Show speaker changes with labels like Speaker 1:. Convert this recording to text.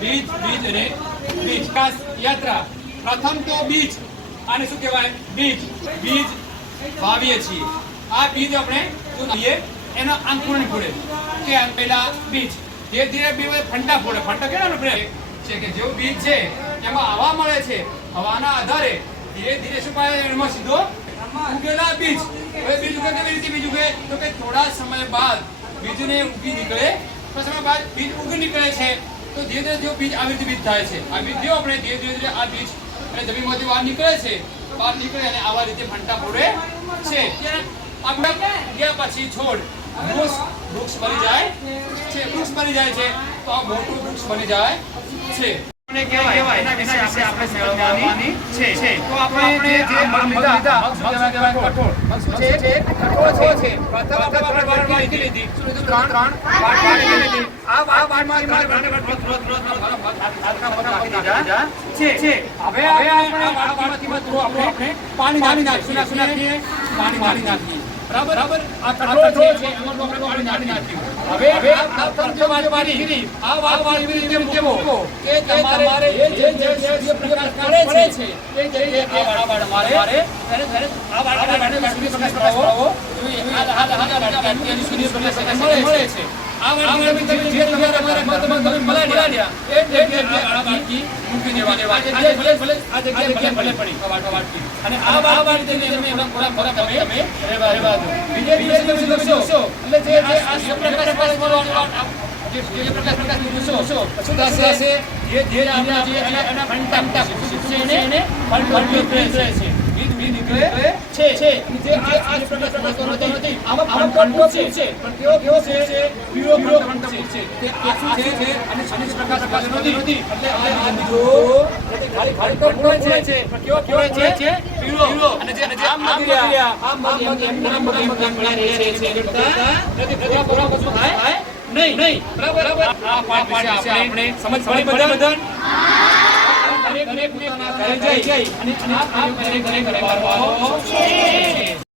Speaker 1: બીજ બીજ અને બીજ ખાસ યાત્રા. પ્રથમ તો બીજ આને શું કહેવાય? બીજ બીજ વાવીએ છીએ. આ બીજ આપણે ઉગાડીએ એનો અંકુરણ ફોડે કે પેલા બીજ ધીરે ધીરે બીજ ફંટા ફોડે. ફંટા કેવા આપણે છે કે જેવું બીજ છે, એમાં હવા મળે છે. હવાના આધારે ધીરે ધીરે શું પાય એમાં સીધો ઉગેલા બીજ બીજ ઉગે કેવી રીતે તો થોડા સમય બાદ બીજને ઉગી નીકળે. થોડા સમય બાદ બીજ ઉગી નીકળે છે, તો ધીરે ધીરે જો બીજ આવી રીતે બીજ થાય છે. આ બીજ જો આપણે, ધીરે ધીરે આ બીજ અને જમીનમાંથી બહાર નીકળે છે બહાર નીકળે અને આવા રીતે ફંટા ફોડે છે. આપણે ગયા પછી છોડ, વૃક્ષ વૃક્ષ બની જાય છે, વૃક્ષ બની જાય છે, તો આ મોટું વૃક્ષ બની જાય છે. પાણી મારી નાખીએ પાણી પાણી નાખીએ બરાબર બરાબર આ કઠોળ છે એમાં આપણે પાણી નાખી નાખ્યું હવે હવે આ ત્રણ મારી વાળી આ વાત વાળી રીતે કેવો કે તમારે જે જે જે પ્રકાશ પડે છે એ જે જે આ વાળા વાળા મારે ત્યારે ત્યારે આ વાળા વાળાને સૂર્યપ્રકાશ પડાવો જોઈએ આ આ આ આ સૂર્યપ્રકાશ મળે છે નીકળે છે. જે આ પ્રકાશ પ્રકાશ નથી નથી આમાં આમાં છે પણ કેવો કેવો છે પીળો પીળો કંટો છે તે આ શું છે અને શનિ પ્રકાર પ્રકાર નથી નથી એટલે આ જો ખાલી ખાલી તો ફોડે છે પણ કેવો કેવો છે પીળો અને જે આમ મગિયા આમ મગિયા એમ નામ મગિયા મગિયા રહે છે છે નથી પ્રજા પૂરા કશું થાય નહીં નહીં બરાબર બરાબર આ પાઠ વિશે આપણે સમજ પડી બધા દરેક દરેક પોતાના ઘરે જઈ અને આ ઘરે ઘરે ઘરે કરવાનો છે